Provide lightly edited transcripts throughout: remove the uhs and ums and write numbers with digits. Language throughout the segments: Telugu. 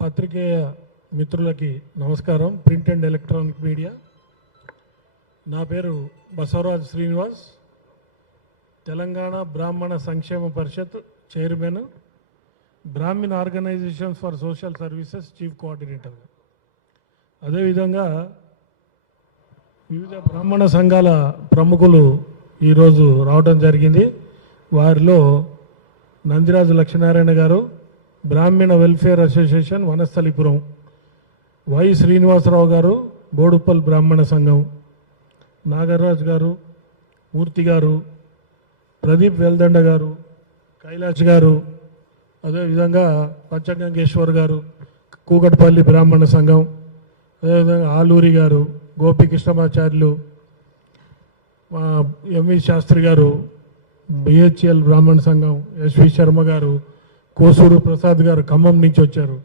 పత్రికేయ మిత్రులకి నమస్కారం. Print and electronic media. నా పేరు Basavaraj Srinivas, Telangana Brahmana Sankshema Parishad chairman, Brahman organisations for social services chief coordinator. అదేవిధంగా వివిధ బ్రాహ్మణ సంఘాల ప్రముఖులు ఈరోజు రావడం జరిగింది. వారిలో నందిరాజు లక్ష్మీనారాయణ గారు, Brahmana welfare association Vanasthalipuram, Y Srinivasarao గారు, బోడుప్పల్ బ్రాహ్మణ సంఘం, నాగరాజు గారు, మూర్తి గారు, ప్రదీప్ వెల్దండ గారు, కైలాష్ గారు, అదేవిధంగా పంచగంగేశ్వర్ గారు, కూకట్పల్లి బ్రాహ్మణ సంఘం, అదేవిధంగా ఆలూరి గారు, గోపీకృష్ణమాచార్యులు, ఎంవి శాస్త్రి గారు, బిహెచ్ఎల్ బ్రాహ్మణ సంఘం, ఎస్వి శర్మ గారు, కోసూరు ప్రసాద్ గారు ఖమ్మం నుంచి వచ్చారు.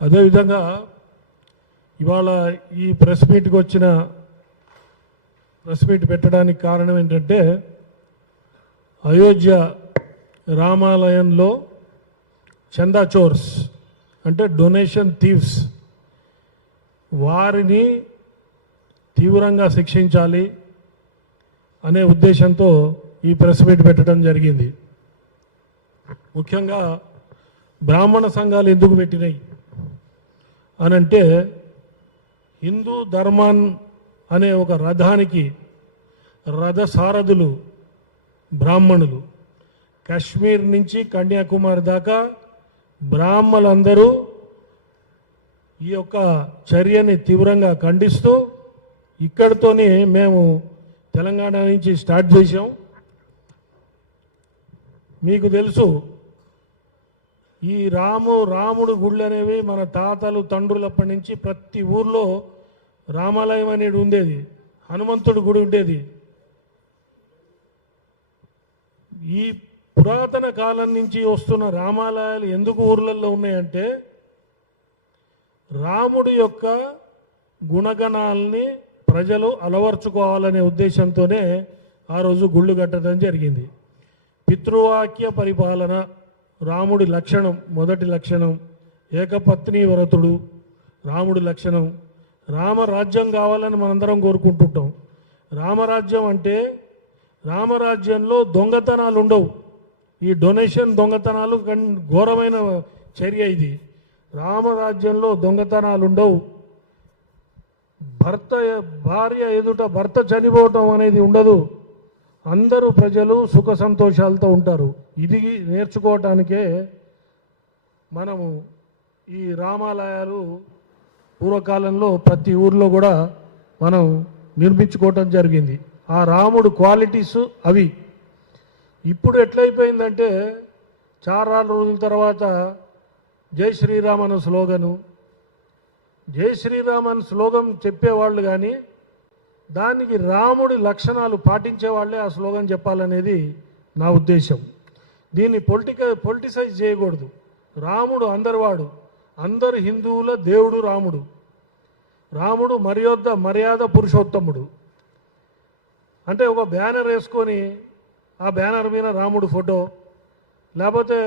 అదేవిధంగా ఇవాళ ఈ ప్రెస్ మీట్ పెట్టడానికి కారణం ఏంటంటే, అయోధ్య రామాలయంలో చందా చోర్స్ అంటే డొనేషన్ థీవ్స్, వారిని తీవ్రంగా శిక్షించాలి అనే ఉద్దేశంతో ఈ ప్రెస్ మీట్ పెట్టడం జరిగింది. ముఖ్యంగా బ్రాహ్మణ సంఘాలు ఎందుకు పెట్టినాయి అనంటే, హిందూ ధర్మాన్ అనే ఒక రథానికి రథసారథులు బ్రాహ్మణులు. కాశ్మీర్ నుంచి కన్యాకుమారి దాకా బ్రాహ్మణులందరూ ఈ యొక్క చర్యని తీవ్రంగా ఖండిస్తూ ఇక్కడితోనే మేము తెలంగాణ నుంచి స్టార్ట్ చేశాం. మీకు తెలుసు, ఈ రాముడు గుళ్ళు అనేవి మన తాతలు తండ్రులప్పటి నుంచి ప్రతి ఊర్లో రామాలయం అనేది ఉండేది, హనుమంతుడి గుడి ఉండేది. ఈ పురాతన కాలం నుంచి వస్తున్న రామాలయాలు ఎందుకు ఊర్లలో ఉన్నాయంటే, రాముడి యొక్క గుణగణాలని ప్రజలు అలవర్చుకోవాలనే ఉద్దేశంతోనే ఆ రోజు గుళ్ళు కట్టడం జరిగింది. పితృవాక్య పరిపాలన రాముడి లక్షణం, మొదటి లక్షణం. ఏకపత్ని వ్రతుడు రాముడి లక్షణం. రామరాజ్యం కావాలని మనందరం కోరుకుంటుంటాం. రామరాజ్యం అంటే రామరాజ్యంలో దొంగతనాలు ఉండవు. ఈ డొనేషన్ దొంగతనాలు ఘోరమైన చర్య ఇది. రామరాజ్యంలో దొంగతనాలు ఉండవు. భార్య ఎదుట భర్త చనిపోవటం అనేది ఉండదు. అందరూ ప్రజలు సుఖ సంతోషాలతో ఉంటారు. ఇది నేర్చుకోవటానికే మనము ఈ రామాలయాలు పూర్వకాలంలో ప్రతి ఊర్లో కూడా మనం నిర్మించుకోవటం జరిగింది. ఆ రాముడు క్వాలిటీస్ అవి. ఇప్పుడు ఎట్లయిపోయిందంటే, చాలా రోజుల తర్వాత జై శ్రీరామ్ అనే స్లోగను, జై శ్రీరామ్ అని స్లోగన్ చెప్పేవాళ్ళు కానీ దానికి రాముడి లక్షణాలు పాటించే వాళ్ళే ఆ స్లోగన్ చెప్పాలనేది నా ఉద్దేశం. దీన్ని పొలిటిసైజ్ చేయకూడదు. రాముడు అందరివాడు, అందరు హిందువుల దేవుడు రాముడు. రాముడు మర్యాద పురుషోత్తముడు. అంటే ఒక బ్యానర్ వేసుకొని ఆ బ్యానర్ మీద రాముడు ఫోటో, లేకపోతే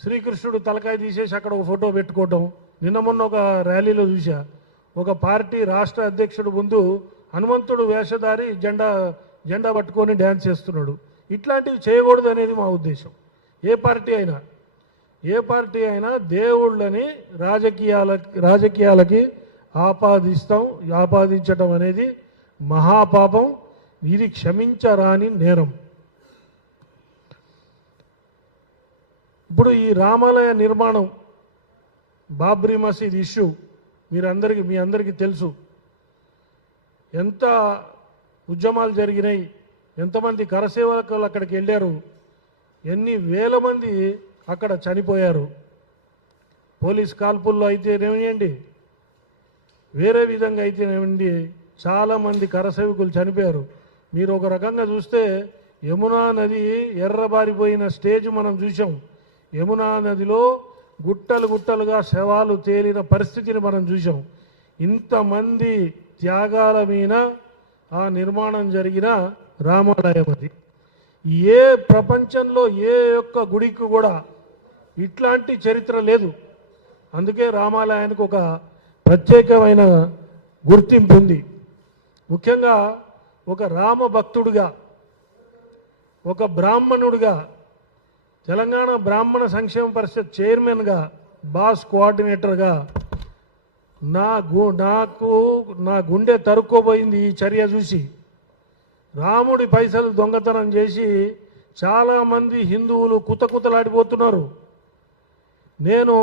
శ్రీకృష్ణుడు తలకాయ తీసేసి అక్కడ ఒక ఫోటో పెట్టుకోవటం. నిన్న మొన్న ఒక ర్యాలీలో చూసా, ఒక పార్టీ రాష్ట్ర అధ్యక్షుడు ముందు హనుమంతుడు వేషధారి జెండా పట్టుకొని డ్యాన్స్ చేస్తున్నాడు. ఇట్లాంటివి చేయకూడదు అనేది మా ఉద్దేశం. ఏ పార్టీ అయినా దేవుళ్ళని రాజకీయాలకి ఆపాదించటం అనేది మహాపాపం. ఇది క్షమించరాని నేరం. ఇప్పుడు ఈ రామాలయ నిర్మాణం, బాబ్రీ మసీద్ ఇష్యూ మీ అందరికీ తెలుసు. ఎంత ఉద్యమాలు జరిగినాయి, ఎంతమంది కరసేవకులు అక్కడికి వెళ్ళారు, ఎన్ని వేల మంది అక్కడ చనిపోయారు. పోలీస్ కాల్పుల్లో అయితేనేమియండి, వేరే విధంగా అయితేనేమిండి, చాలామంది కరసేవకులు చనిపోయారు. మీరు ఒక రకంగా చూస్తే యమునా నది ఎర్రబారిపోయిన స్టేజ్ మనం చూసాం. యమునా నదిలో గుట్టలుగా శవాలు తేలిన పరిస్థితిని మనం చూసాం. ఇంతమంది త్యాగాల మీద ఆ నిర్మాణం జరిగిన రామాలయం అది. ఏ ప్రపంచంలో ఏ యొక్క గుడికి కూడా ఇట్లాంటి చరిత్ర లేదు. అందుకే రామాలయానికి ఒక ప్రత్యేకమైన గుర్తింపు ఉంది. ముఖ్యంగా ఒక రామ భక్తుడిగా, ఒక బ్రాహ్మణుడిగా, తెలంగాణ బ్రాహ్మణ సంక్షేమ పరిషత్ చైర్మన్గా, బాస్ కోఆర్డినేటర్గా నా గుండె తరుక్కోబోయింది ఈ చర్య చూసి. రాముడి పైసలు దొంగతనం చేసి చాలామంది హిందువులు కుతకుతలాడిపోతున్నారు. నేను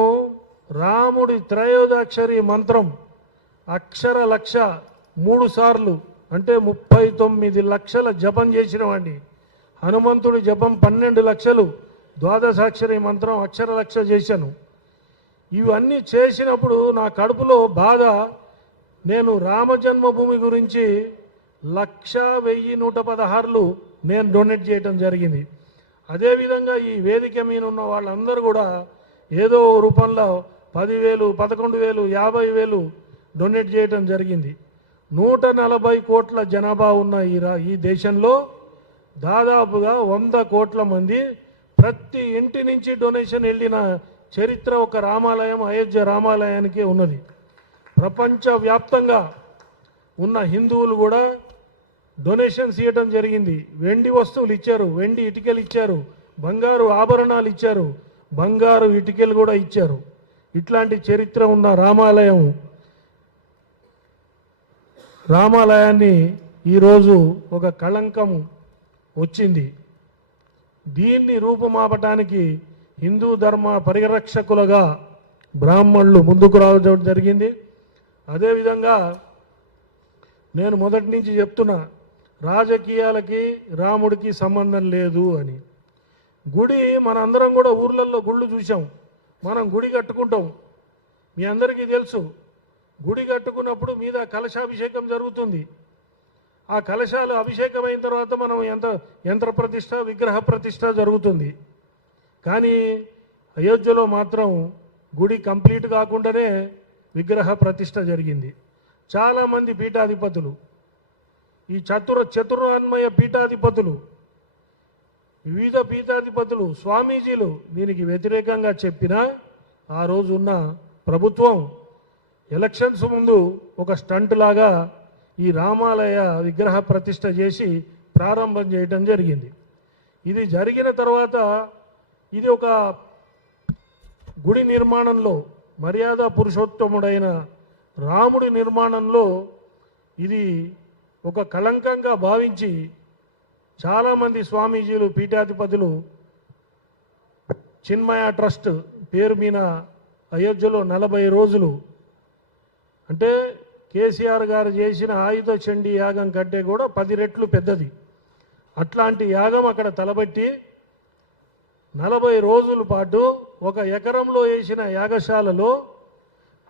రాముడి త్రయోదక్షరి మంత్రం అక్షర లక్ష 3 సార్లు అంటే 39 లక్షల జపం చేసిన వాడిని. హనుమంతుడి జపం 12 లక్షలు, ద్వాదశాక్షరి మంత్రం అక్షర లక్ష చేశాను. ఇవన్నీ చేసినప్పుడు నా కడుపులో బాధ. నేను రామజన్మభూమి గురించి 1,1116 నేను డొనేట్ చేయడం జరిగింది. అదేవిధంగా ఈ వేదిక మీద ఉన్న వాళ్ళందరూ కూడా ఏదో రూపంలో 10,000, 11,000, 50,000 డొనేట్ చేయడం జరిగింది. 140 కోట్ల జనాభా ఉన్న ఈ దేశంలో దాదాపుగా 100 కోట్ల మంది ప్రతి ఇంటి నుంచి డొనేషన్ వెళ్ళిన చరిత్ర ఒక రామాలయం, అయోధ్య రామాలయానికే ఉన్నది. ప్రపంచవ్యాప్తంగా ఉన్న హిందువులు కూడా డొనేషన్స్ ఇవ్వడం జరిగింది. వెండి వస్తువులు ఇచ్చారు, వెండి ఇటుకలు ఇచ్చారు, బంగారు ఆభరణాలు ఇచ్చారు, బంగారు ఇటుకలు కూడా ఇచ్చారు. ఇట్లాంటి చరిత్ర ఉన్న రామాలయాన్ని ఈరోజు ఒక కళంకం వచ్చింది. దీన్ని రూపుమాపటానికి హిందూ ధర్మ పరిరక్షకులుగా బ్రాహ్మణులు ముందుకు రావడం జరిగింది. అదేవిధంగా నేను మొదటి నుంచి చెప్తున్నా, రాజకీయాలకి రాముడికి సంబంధం లేదు అని. గుడి మనందరం కూడా ఊర్లలో గుళ్ళు చూసాం. మనం గుడి కట్టుకుంటాం, మీ అందరికీ తెలుసు. గుడి కట్టుకున్నప్పుడు మీద కలశాభిషేకం జరుగుతుంది. ఆ కలశాలు అభిషేకం అయిన తర్వాత మనం యంత్ర ప్రతిష్ఠ, విగ్రహ ప్రతిష్ఠ జరుగుతుంది. కానీ అయోధ్యలో మాత్రం గుడి కంప్లీట్ కాకుండానే విగ్రహ ప్రతిష్ఠ జరిగింది. చాలామంది పీఠాధిపతులు, ఈ చతుర్న్మయ పీఠాధిపతులు, వివిధ పీఠాధిపతులు, స్వామీజీలు దీనికి వ్యతిరేకంగా చెప్పినా ఆ రోజు ఉన్న ప్రభుత్వం ఎలక్షన్స్ ముందు ఒక స్టంట్ లాగా ఈ రామాలయ విగ్రహ ప్రతిష్ఠ చేసి ప్రారంభం చేయటం జరిగింది. ఇది జరిగిన తర్వాత ఇది ఒక గుడి నిర్మాణంలో, మర్యాద పురుషోత్తముడైన రాముడి నిర్మాణంలో ఇది ఒక కళంకంగా భావించి చాలామంది స్వామీజీలు, పీఠాధిపతులు చిన్మయ ట్రస్ట్ పేరు మీద అయోధ్యలో 40 రోజులు, అంటే కేసీఆర్ గారు చేసిన ఆయుధ చండీ యాగం కంటే కూడా 10 రెట్లు పెద్దది, అట్లాంటి యాగం అక్కడ తలబెట్టి 40 రోజుల పాటు ఒక ఎకరంలో వేసిన యాగశాలలో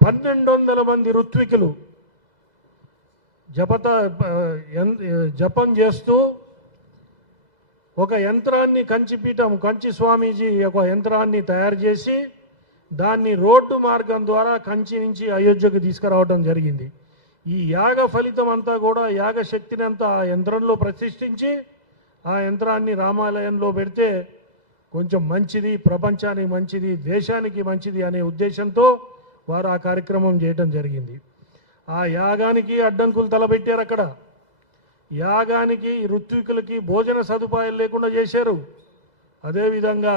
1,200 మంది ఋత్వికులు జపం చేస్తూ ఒక యంత్రాన్ని, కంచి స్వామీజీ ఒక యంత్రాన్ని తయారు చేసి దాన్ని రోడ్డు మార్గం ద్వారా కంచి నుంచి అయోధ్యకు తీసుకురావడం జరిగింది. ఈ యాగ ఫలితం అంతా కూడా, యాగ శక్తిని అంతా ఆ యంత్రంలో ప్రతిష్ఠించి ఆ యంత్రాన్ని రామాలయంలో పెడితే కొంచెం మంచిది, ప్రపంచానికి మంచిది, దేశానికి మంచిది అనే ఉద్దేశంతో వారు ఆ కార్యక్రమం చేయడం జరిగింది. ఆ యాగానికి అడ్డంకులు తలబెట్టారు. అక్కడ యాగానికి ఋత్వికులకి భోజన సదుపాయాలు లేకుండా చేశారు. అదేవిధంగా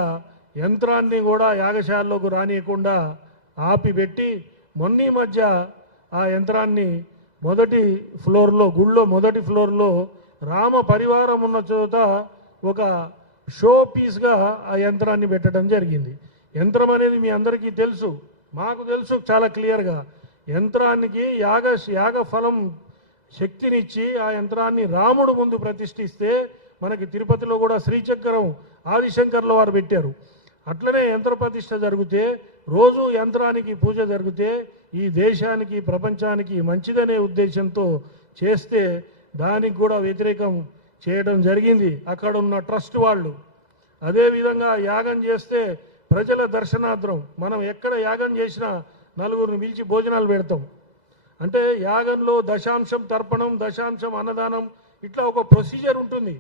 యంత్రాన్ని కూడా యాగశాలలోకి రానియకుండా ఆపిపెట్టి మొన్నీ మధ్య ఆ యంత్రాన్ని గుళ్ళో మొదటి ఫ్లోర్లో రామ పరివారం ఉన్న చోట ఒక షో పీస్గా ఆ యంత్రాన్ని పెట్టడం జరిగింది. యంత్రం అనేది మీ అందరికీ తెలుసు, మాకు తెలుసు చాలా క్లియర్గా. యంత్రానికి యాగ ఫలం శక్తినిచ్చి ఆ యంత్రాన్ని రాముడు ముందు ప్రతిష్ఠిస్తే మనకి తిరుపతిలో కూడా శ్రీచక్రం ఆదిశంకర్ల వారు పెట్టారు. అట్లనే యంత్ర ప్రతిష్ఠ జరిగితే, రోజు యంత్రానికి పూజ జరిగితే ఈ దేశానికి, ప్రపంచానికి మంచిదనే ఉద్దేశంతో చేస్తే దానికి కూడా వ్యతిరేకం చేయడం జరిగింది అక్కడ ఉన్న ట్రస్ట్ వాళ్ళు. అదేవిధంగా యాగం చేస్తే ప్రజల దర్శనార్థం మనం ఎక్కడ యాగం చేసినా నలుగురిని పిలిచి భోజనాలు పెడతాం. అంటే యాగంలో దశాంశం తర్పణం, దశాంశం అన్నదానం, ఇట్లా ఒక ప్రొసీజర్ ఉంటుంది.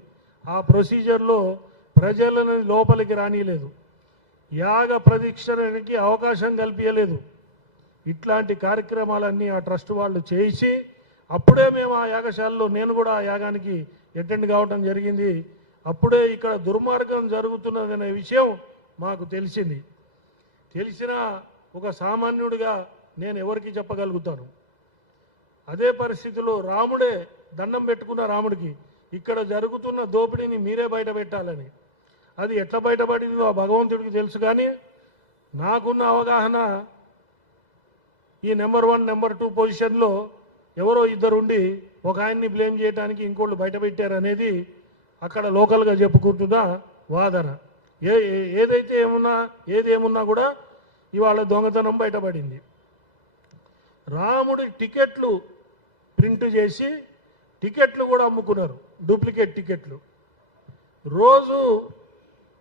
ఆ ప్రొసీజర్లో ప్రజలను లోపలికి రానియలేదు. యాగ ప్రదక్షిణకి అవకాశం కల్పించలేదు. ఇట్లాంటి కార్యక్రమాలన్నీ ఆ ట్రస్ట్ వాళ్ళు చేసి అప్పుడే మేము ఆ యాగశాలలో నేను కూడా ఆ యాగానికి అటెండ్ కావడం జరిగింది. అప్పుడే ఇక్కడ దుర్మార్గం జరుగుతున్నదనే విషయం మాకు తెలిసింది. తెలిసిన ఒక సామాన్యుడిగా నేను ఎవరికి చెప్పగలుగుతాను? అదే పరిస్థితిలో రాముడే దండం పెట్టుకున్న రాముడికి ఇక్కడ జరుగుతున్న దోపిడీని మీరే బయట పెట్టాలని. అది ఎట్లా బయటపడిందో ఆ భగవంతుడికి తెలుసు. కానీ నాకున్న అవగాహన ఈ నెంబర్ 1 నెంబర్ 2 పొజిషన్లో ఎవరో ఇద్దరుండి ఒక ఆయన్ని బ్లేమ్ చేయడానికి ఇంకోళ్ళు బయట పెట్టారనేది అక్కడ లోకల్గా చెప్పుకుంటున్న వాదన. ఏదేమున్నా కూడా ఇవాళ దొంగతనం బయటపడింది. రాముడి టికెట్లు ప్రింట్ చేసి టికెట్లు కూడా అమ్ముకున్నారు, డూప్లికేట్ టికెట్లు. రోజు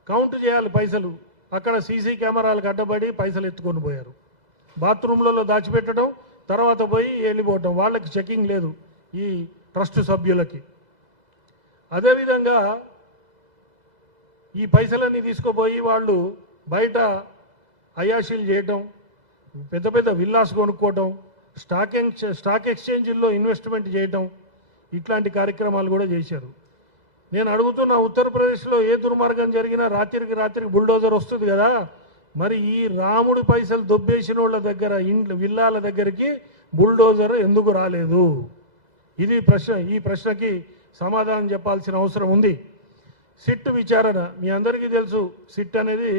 కౌంట్ చేయాలి పైసలు. అక్కడ సీసీ కెమెరాలకు అడ్డబడి పైసలు ఎత్తుకొని పోయారు. బాత్రూంలలో దాచిపెట్టడం, తర్వాత పోయి వెళ్ళిపోవటం. వాళ్ళకి చెకింగ్ లేదు ఈ ట్రస్ట్ సభ్యులకి. అదేవిధంగా ఈ పైసలన్నీ తీసుకుపోయి వాళ్ళు బయట అయాషీలు చేయటం, పెద్ద పెద్ద విల్లాస్ కొనుక్కోవటం, స్టాక్ ఎక్స్చేంజ్ల్లో ఇన్వెస్ట్మెంట్ చేయటం, ఇట్లాంటి కార్యక్రమాలు కూడా చేశారు. నేను అడుగుతున్న, ఉత్తరప్రదేశ్లో ఏ దుర్మార్గం జరిగినా రాత్రికి రాత్రికి బుల్డోజర్ వస్తుంది కదా, మరి ఈ రాముడి పైసలు దొబ్బేసిన వాళ్ళ దగ్గర విల్లాల దగ్గరికి బుల్డోజర్ ఎందుకు రాలేదు? ఇది ప్రశ్న. ఈ ప్రశ్నకి సమాధానం చెప్పాల్సిన అవసరం ఉంది. సిట్ విచారణ మీ అందరికీ తెలుసు. సిట్ అనేది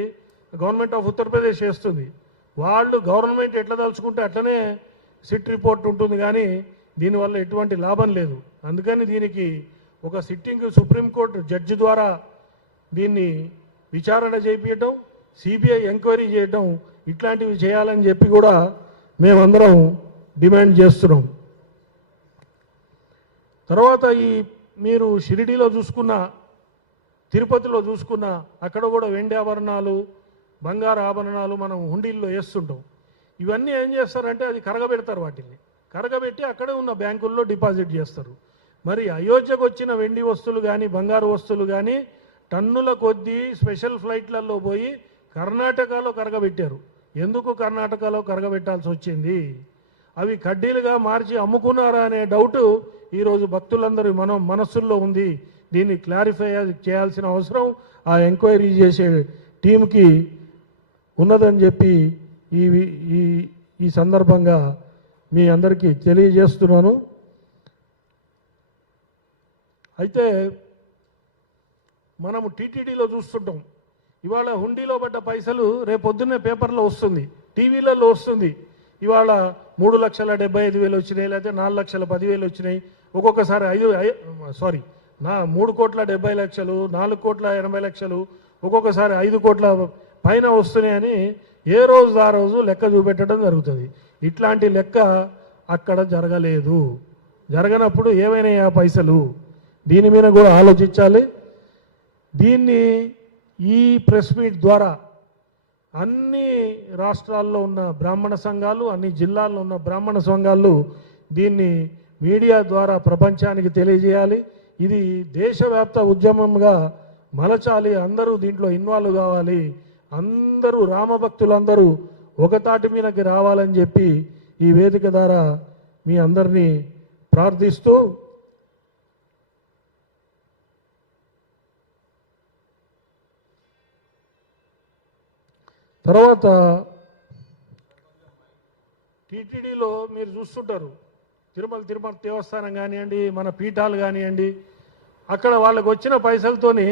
గవర్నమెంట్ ఆఫ్ ఉత్తరప్రదేశ్ చేస్తుంది. వాళ్ళు గవర్నమెంట్ ఎట్లా తలుచుకుంటే అట్లనే సిట్ రిపోర్ట్ ఉంటుంది, కానీ దీనివల్ల ఎటువంటి లాభం లేదు. అందుకని దీనికి ఒక సిట్టింగ్ సుప్రీంకోర్టు జడ్జి ద్వారా దీన్ని విచారణ చేయించడం, సిబిఐ ఎంక్వైరీ చేయడం, ఇట్లాంటివి చేయాలని చెప్పి కూడా మేమందరం డిమాండ్ చేస్తున్నాం. తర్వాత మీరు షిరిడీలో చూసుకున్న, తిరుపతిలో చూసుకున్న, అక్కడ కూడా వెండి ఆభరణాలు, బంగారు ఆభరణాలు మనం హుండీల్లో వేస్తుంటాం. ఇవన్నీ ఏం చేస్తారంటే అది కరగబెడతారు. వాటిని కరగబెట్టి అక్కడే ఉన్న బ్యాంకుల్లో డిపాజిట్ చేస్తారు. మరి అయోధ్యకు వచ్చిన వెండి వస్తువులు కానీ బంగారు వస్తువులు కానీ టన్నుల కొద్దీ స్పెషల్ ఫ్లైట్లలో పోయి కర్ణాటకలో కరగబెట్టారు. ఎందుకు కర్ణాటకలో కరగబెట్టాల్సి వచ్చింది? అవి కడ్డీలుగా మార్చి అమ్ముకున్నారా అనే డౌటు ఈరోజు భక్తులందరూ మనస్సుల్లో ఉంది. దీన్ని క్లారిఫై చేయాల్సిన అవసరం ఆ ఎంక్వైరీ చేసే టీంకి ఉన్నదని చెప్పి ఈ సందర్భంగా మీ అందరికీ తెలియజేస్తున్నాను. అయితే మనము టీటీడీలో చూస్తుంటాం, ఇవాళ హుండీలో పడ్డ పైసలు రేపొద్దున్నే పేపర్లో వస్తుంది, టీవీలలో వస్తుంది. ఇవాళ 3,75,000 వచ్చినాయి, లేకపోతే 4,10,000 వచ్చినాయి. ఒక్కొక్కసారి 3,70,00,000, 4,80,00,000, ఒక్కొక్కసారి 5 కోట్ల పైన వస్తున్నాయని ఏ రోజు ఆ రోజు లెక్క చూపెట్టడం జరుగుతుంది. ఇట్లాంటి లెక్క అక్కడ జరగలేదు. జరగనప్పుడు ఏమైనా ఆ పైసలు? దీని మీద కూడా ఆలోచించాలి. దీన్ని ఈ ప్రెస్ మీట్ ద్వారా అన్ని రాష్ట్రాల్లో ఉన్న బ్రాహ్మణ సంఘాలు, అన్ని జిల్లాల్లో ఉన్న బ్రాహ్మణ సంఘాలు దీన్ని మీడియా ద్వారా ప్రపంచానికి తెలియజేయాలి. ఇది దేశవ్యాప్త ఉద్యమంగా మలచాలి. అందరూ దీంట్లో ఇన్వాల్వ్ కావాలి. అందరూ రామభక్తులందరూ ఒకతాటి మీదకి రావాలని చెప్పి ఈ వేదిక ద్వారా మీ అందరినీ ప్రార్థిస్తూ, తర్వాత టీటీడీలో మీరు చూస్తుంటారు, తిరుమల దేవస్థానం కానివ్వండి, మన పీఠాలు కానివ్వండి, అక్కడ వాళ్ళకు వచ్చిన పైసలతోని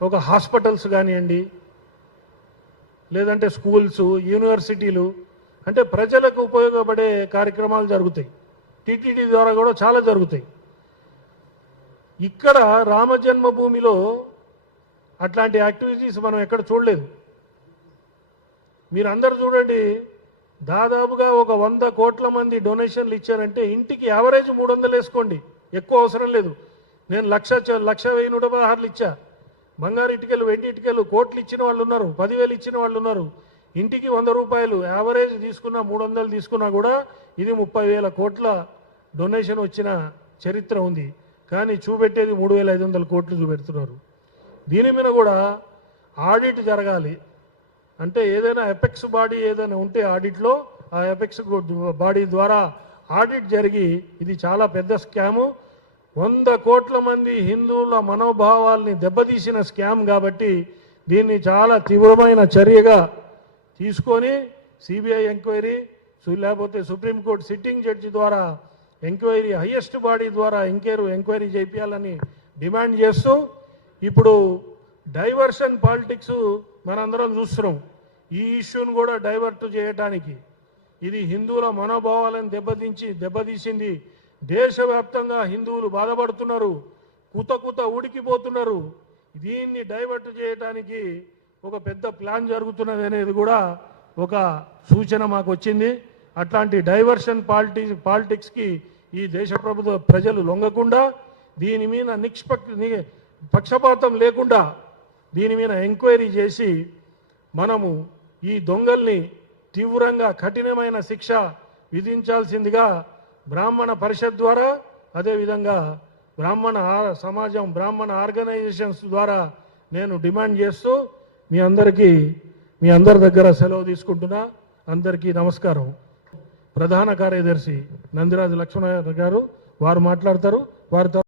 ఒక హాస్పిటల్స్ కానివ్వండి, లేదంటే స్కూల్స్, యూనివర్సిటీలు, అంటే ప్రజలకు ఉపయోగపడే కార్యక్రమాలు జరుగుతాయి. టీటీడీ ద్వారా కూడా చాలా జరుగుతాయి. ఇక్కడ రామజన్మభూమిలో అట్లాంటి యాక్టివిటీస్ మనం ఎక్కడ చూడలేదు. మీరు అందరూ చూడండి, దాదాపుగా ఒక 100 కోట్ల మంది డొనేషన్లు ఇచ్చారంటే ఇంటికి యావరేజ్ 300 వేసుకోండి, ఎక్కువ అవసరం లేదు. నేను 1,116 ఇచ్చా. బంగారు ఇటుకలు, వెండి ఇటుకలు కోట్లు ఇచ్చిన వాళ్ళు ఉన్నారు, 10,000 ఇచ్చిన వాళ్ళు ఉన్నారు. ఇంటికి 100 రూపాయలు యావరేజ్ తీసుకున్నా, 300 తీసుకున్నా కూడా ఇది 30,000 కోట్ల డొనేషన్ వచ్చిన చరిత్ర ఉంది. కానీ చూపెట్టేది 3,500 కోట్లు చూపెడుతున్నారు. దీని మీద కూడా ఆడిట్ జరగాలి. అంటే ఏదైనా ఎపెక్స్ బాడీ ఏదైనా ఉంటే ఆడిట్లో ఆ ఎపెక్స్ బాడీ ద్వారా ఆడిట్ జరిగి ఇది చాలా పెద్ద స్కాము, 100 కోట్ల మంది హిందువుల మనోభావాల్ని దెబ్బతీసిన స్కామ్ కాబట్టి దీన్ని చాలా తీవ్రమైన చర్యగా తీసుకొని సిబిఐ ఎంక్వైరీ లేకపోతే సుప్రీంకోర్టు సిట్టింగ్ జడ్జి ద్వారా ఎంక్వైరీ హైయెస్ట్ బాడీ ద్వారా ఎంక్వైరీ చేయించాలని డిమాండ్ చేస్తూ ఇప్పుడు డైవర్షన్ పాలిటిక్స్ మనందరం చూస్తున్నాం. ఈ ఇష్యూను కూడా డైవర్ట్ చేయడానికి ఇది హిందువుల మనోభావాలను దెబ్బతీసింది. దేశవ్యాప్తంగా హిందువులు బాధపడుతున్నారు, కుత ఉడికిపోతున్నారు. దీన్ని డైవర్ట్ చేయడానికి ఒక పెద్ద ప్లాన్ జరుగుతున్నది అనేది కూడా ఒక సూచన మాకు వచ్చింది. అట్లాంటి డైవర్షన్ పాలిటిక్స్కి ఈ దేశ ప్రజలు లొంగకుండా దీని మీద పక్షపాతం లేకుండా దీని మీద ఎంక్వైరీ చేసి మనము ఈ దొంగల్ని తీవ్రంగా కఠినమైన శిక్ష విధించాల్సిందిగా బ్రాహ్మణ పరిషత్ ద్వారా అదేవిధంగా బ్రాహ్మణ సమాజం బ్రాహ్మణ ఆర్గనైజేషన్స్ ద్వారా నేను డిమాండ్ చేస్తూ మీ అందరి దగ్గర సెలవు తీసుకుంటున్నా. అందరికీ నమస్కారం. ప్రధాన కార్యదర్శి నందిరాజు లక్ష్మణ గారు వారు మాట్లాడతారు. వారితో